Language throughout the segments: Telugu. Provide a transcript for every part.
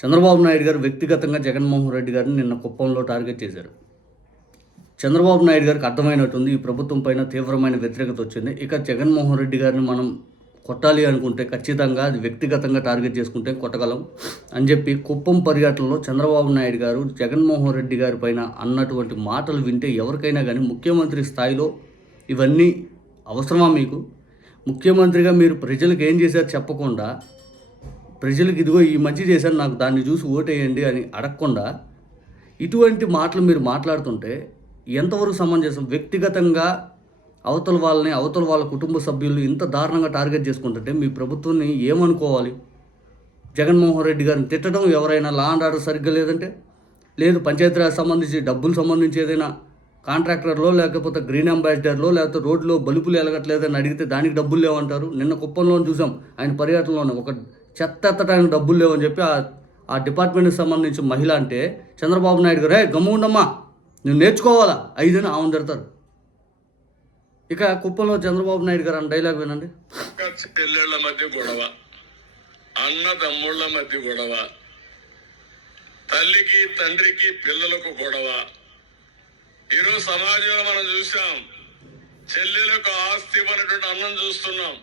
చంద్రబాబు నాయుడు గారు వ్యక్తిగతంగా జగన్మోహన్ రెడ్డి గారిని నిన్న కుప్పంలో టార్గెట్ చేశారు. చంద్రబాబు నాయుడు గారికి అర్థమైనట్టుంది, ఈ ప్రభుత్వం పైన తీవ్రమైన వ్యతిరేకత వచ్చింది. ఇక జగన్మోహన్ రెడ్డి గారిని మనం కొట్టాలి అనుకుంటే ఖచ్చితంగా అది వ్యక్తిగతంగా టార్గెట్ చేసుకుంటే కొట్టగలం అని చెప్పి కుప్పం పర్యటనలో చంద్రబాబు నాయుడు గారు జగన్మోహన్ రెడ్డి గారి పైన అన్నటువంటి మాటలు వింటే ఎవరికైనా కానీ ముఖ్యమంత్రి స్థాయిలో ఇవన్నీ అవసరమా? మీకు ముఖ్యమంత్రిగా మీరు ప్రజలకు ఏం చేశారు చెప్పకుండా, ప్రజలకు ఇదిగో ఈ మంచి చేశారు నాకు దాన్ని చూసి ఓటేయండి అని అడగకుండా ఇటువంటి మాటలు మీరు మాట్లాడుతుంటే ఎంతవరకు సమంజసం? వ్యక్తిగతంగా అవతల వాళ్ళ కుటుంబ సభ్యులు ఇంత దారుణంగా టార్గెట్ చేసుకుంటుంటే మీ ప్రభుత్వాన్ని ఏమనుకోవాలి? జగన్మోహన్ రెడ్డి గారిని తిట్టడం, ఎవరైనా లా అండ్ ఆర్డర్ సరిగ్గా లేదంటే లేదు, పంచాయతీరాజ్ సంబంధించి డబ్బులు సంబంధించి ఏదైనా కాంట్రాక్టర్లో లేకపోతే గ్రీన్ అంబాసిడర్లో లేకపోతే రోడ్లో బలుపులు ఎలగట్లేదని అడిగితే దానికి డబ్బులు లేవంటారు. నిన్న కుప్పంలో చూసాం ఆయన పర్యటనలోనే ఒక చెత్త ఎత్తడానికి డబ్బులు లేవని చెప్పి ఆ డిపార్ట్మెంట్కి సంబంధించిన మహిళ అంటే చంద్రబాబు నాయుడు గారు గమ్ము ఉండమ్మా నువ్వు నేర్చుకోవాలా 5 అని ఆమెను తిడతారు. ఇక కుప్పంలో చంద్రబాబు నాయుడు గారు అన్న డైలాగ్ వినండి. చెల్లెళ్ల మధ్య గొడవ, అన్న తమ్ముళ్ల మధ్య గొడవ, తల్లికి తండ్రికి పిల్లలకు గొడవ. ఈరోజు సమాజంలో మనం చూసాం, చెల్లెలకు ఆస్తి ఇవ్వనటువంటి అన్నం చూస్తున్నాం.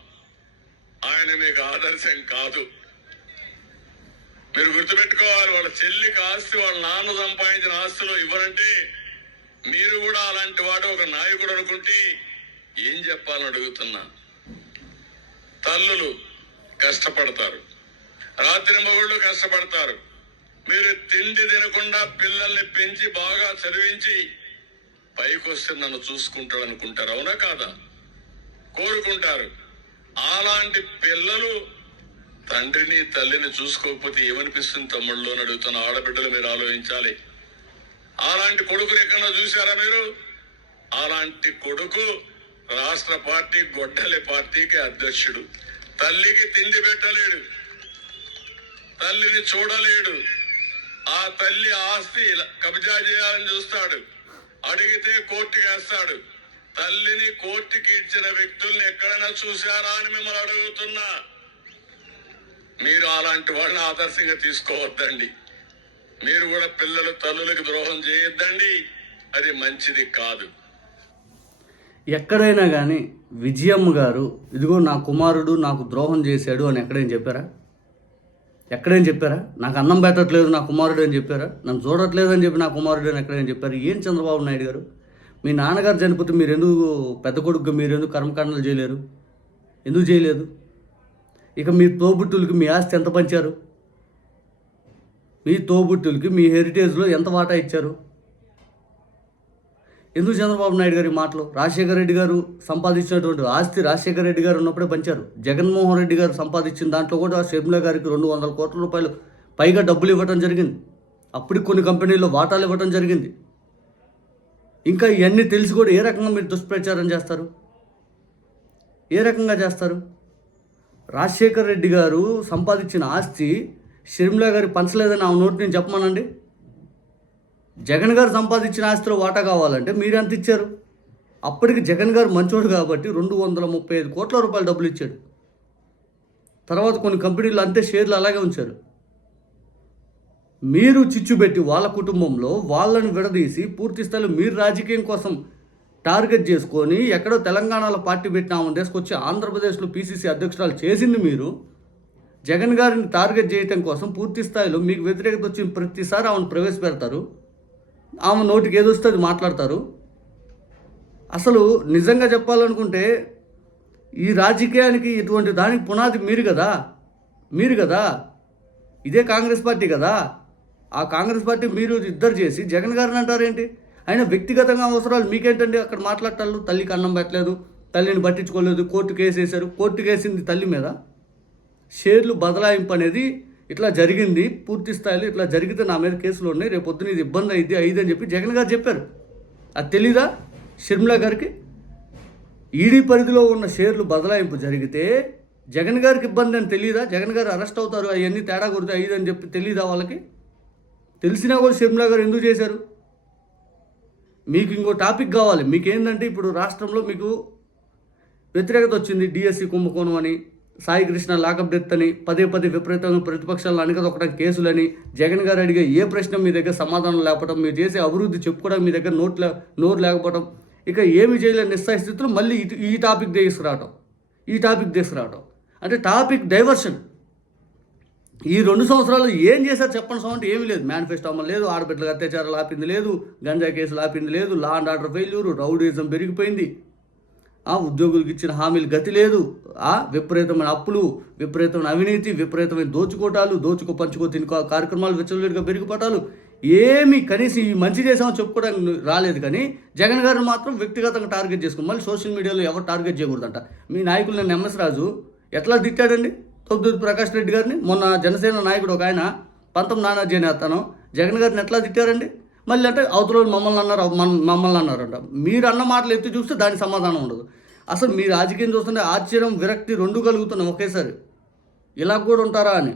ఆయన మీకు ఆదర్శం కాదు. మీరు గుర్తుపెట్టుకోవాలి, వాళ్ళ చెల్లికి ఆస్తి వాళ్ళ నాన్న సంపాదించిన ఆస్తిలో ఇవ్వరంటే మీరు కూడా అలాంటి వాడు ఒక నాయకుడు అనుకుంటే ఏం చెప్పాలని అడుగుతున్నా. తల్లులు కష్టపడతారు, రాత్రి మగుళ్ళు కష్టపడతారు. మీరు తిండి తినకుండా పిల్లల్ని పెంచి బాగా చదివించి పైకి వస్తే నన్ను చూసుకుంటాడు అనుకుంటారు, అవునా కాదా? కోరుకుంటారు. అలాంటి పిల్లలు తండ్రిని తల్లిని చూసుకోకపోతే ఏమనిపిస్తుంది తమ్ముళ్ళు అని అడుగుతున్న ఆడబిడ్డలు మీరు ఆలోచించాలి. అలాంటి కొడుకుని ఎక్కడన్నా చూసారా మీరు? అలాంటి కొడుకు రాష్ట్ర పార్టీ గొడ్డలి పార్టీకి అధ్యక్షుడు. తల్లికి తిండి పెట్టలేడు, తల్లిని చూడలేడు, ఆ తల్లి ఆస్తి కబ్జా చేయాలని చూస్తాడు, అడిగితే కోర్టుకి వేస్తాడు. తల్లిని కోర్టుకి ఇచ్చిన వ్యక్తుల్ని ఎక్కడైనా చూశారా అని మిమ్మల్ని అడుగుతున్నా. మీరు అలాంటి వాళ్ళని ఆదర్శంగా తీసుకోవద్దండి. మీరు కూడా పిల్లలు తల్లులకు ద్రోహం చేయొద్దండి, అది మంచిది కాదు. ఎక్కడైనా కానీ విజయమ్మ గారు ఇదిగో నా కుమారుడు నాకు ద్రోహం చేశాడు అని ఎక్కడైనా చెప్పారా? ఎక్కడైనా చెప్పారా? నాకు అన్నం పెట్టట్లేదు నా కుమారుడు అని చెప్పారా? నన్ను చూడట్లేదు అని చెప్పి నా కుమారుడు అని ఎక్కడైనా చెప్పారు? ఏం చంద్రబాబు నాయుడు గారు, మీ నాన్నగారు చనిపోతే మీరు ఎందుకు పెద్ద కొడుకుగా మీరు ఎందుకు కర్మకాండలు చేయలేరు? ఎందుకు చేయలేదు? ఇక మీ తోబుట్టులకి మీ ఆస్తి ఎంత పంచారు? మీ తోబుట్టులకి మీ హెరిటేజ్లో ఎంత వాటా ఇచ్చారు? ఎందుకు చంద్రబాబు నాయుడు గారి మాటలు? రాజశేఖర రెడ్డి గారు సంపాదించినటువంటి ఆస్తి రాజశేఖర రెడ్డి గారు ఉన్నప్పుడే పంచారు. జగన్మోహన్ రెడ్డి గారు సంపాదించిన దాంట్లో కూడా షర్మిల గారికి 200 కోట్ల రూపాయలు పైగా డబ్బులు ఇవ్వటం జరిగింది. అప్పటికి కొన్ని కంపెనీల్లో వాటాలు ఇవ్వటం జరిగింది. ఇంకా ఇవన్నీ తెలిసి కూడా ఏ రకంగా మీరు దుష్ప్రచారం చేస్తారు? ఏ రకంగా చేస్తారు? రాజశేఖర రెడ్డి గారు సంపాదించిన ఆస్తి షర్మిల గారికి పంచలేదని ఆ నోటి నేను చెప్పమనండి. జగన్ గారు సంపాదించిన ఆస్తిలో వాటా కావాలంటే మీరు ఎంత ఇచ్చారు? అప్పటికి జగన్ గారు మంచోడు కాబట్టి 235 కోట్ల రూపాయలు డబ్బులు ఇచ్చాడు. తర్వాత కొన్ని కంపెనీలు అంతే షేర్లు అలాగే ఉంచారు. మీరు చిచ్చు పెట్టి వాళ్ళ కుటుంబంలో వాళ్ళని విడదీసి పూర్తి స్థాయిలో మీరు రాజకీయం కోసం టార్గెట్ చేసుకొని ఎక్కడో తెలంగాణలో పార్టీ పెట్టిన ఆమెను తీసుకొచ్చి ఆంధ్రప్రదేశ్లో పీసీసీ అధ్యక్షురాలు చేసింది మీరు. జగన్ గారిని టార్గెట్ చేయటం కోసం పూర్తి స్థాయిలో మీకు వ్యతిరేకత వచ్చిన ప్రతిసారి ఆమెను ప్రవేశపెడతారు. ఆమె నోటికి ఏదొస్తే అది మాట్లాడతారు. అసలు నిజంగా చెప్పాలనుకుంటే ఈ రాజకీయానికి ఇటువంటి దానికి పునాది మీరు కదా. ఇదే కాంగ్రెస్ పార్టీ కదా. ఆ కాంగ్రెస్ పార్టీ మీరు ఇద్దరు చేసి జగన్ గారిని అంటారేంటి? ఆయన వ్యక్తిగతంగా అవసరాలు మీకేంటండి? అక్కడ మాట్లాడతారు, తల్లికి అన్నం పెట్టలేదు, తల్లిని పట్టించుకోలేదు, కోర్టు కేసు వేశారు. కోర్టు కేసింది తల్లి మీద. షేర్లు బదలాయింపు అనేది ఇట్లా జరిగింది, పూర్తి స్థాయిలో ఇట్లా జరిగితే నా మీద కేసులు ఉన్నాయి, రేపు పొద్దున ఇది ఇబ్బంది అయింది అని చెప్పి జగన్ గారు చెప్పారు. అది తెలీదా షర్మిల గారికి? ఈడీ పరిధిలో ఉన్న షేర్లు బదలాయింపు జరిగితే జగన్ గారికి ఇబ్బంది అని తెలీదా? జగన్ గారు అరెస్ట్ అవుతారు, అవన్నీ తేడా కొడితే అని చెప్పి తెలీదా వాళ్ళకి? తెలిసినా కూడా షర్మిల గారు ఎందుకు చేశారు? మీకు ఇంకో టాపిక్ కావాలి. మీకేంటంటే ఇప్పుడు రాష్ట్రంలో మీకు వ్యతిరేకత వచ్చింది, డిఎస్సి కుంభకోణం అని, సాయి కృష్ణ లాకప్ డెత్ అని పదే విపరీతంగా ప్రతిపక్షాలను అణగదొక్కడం కేసులని జగన్ గారు అడిగే ఏ ప్రశ్న మీ దగ్గర సమాధానం లేకపోవడం, మీరు చేసే అభివృద్ధి చెప్పుకోవడం మీ దగ్గర నోరు లేకపోవడం, ఇక ఏమి చేయలేని నిస్సాయ స్థితిలో మళ్ళీ ఈ టాపిక్ తీసుకురావటం అంటే టాపిక్ డైవర్షన్. ఈ 2 సంవత్సరాలు ఏం చేశారు చెప్పండి అంటే ఏమీ లేదు. మేనిఫెస్టో అమలు లేదు, ఆడబిడ్డలకు అత్యాచారాలు ఆపింది లేదు, గంజా కేసులు ఆపింది లేదు, law and order failure, rowdyism పెరిగిపోయింది, ఉద్యోగులకు ఇచ్చిన హామీలు గతి లేదు, విపరీతమైన అప్పులు, విపరీతమైన అవినీతి, విపరీతమైన దోచుకోటాలు, పంచుకో తిని కార్యక్రమాలు విచ్చలవిడిగా పెరిగిపోవటాలు, ఏమి కనీసం ఈ మంచి చేసామని చెప్పుకోవడానికి రాలేదు. కానీ జగన్ గారిని మాత్రం వ్యక్తిగతంగా టార్గెట్ చేసుకుని మళ్ళీ సోషల్ మీడియాలో ఎవరు టార్గెట్ చేయకూడదంట. మీ నాయకులు నేను ఎంఎస్ రాజు ఎట్లా తిట్టాడండి తొద్దుర్తి ప్రకాష్ రెడ్డి గారిని. మొన్న జనసేన నాయకుడు ఒక ఆయన పంతం నానాజీ అని అతను జగన్ గారిని ఎట్లా తిట్టారండి. మళ్ళీ అంటే అవతల మమ్మల్ని అన్నారంట. మీరు అన్న మాటలు ఎత్తి చూస్తే దానికి సమాధానం ఉండదు. అసలు మీ రాజకీయం చూస్తుంటే ఆశ్చర్యం, విరక్తి 2 కలుగుతున్నాం ఒకేసారి. ఇలా కూడా ఉంటారా అని.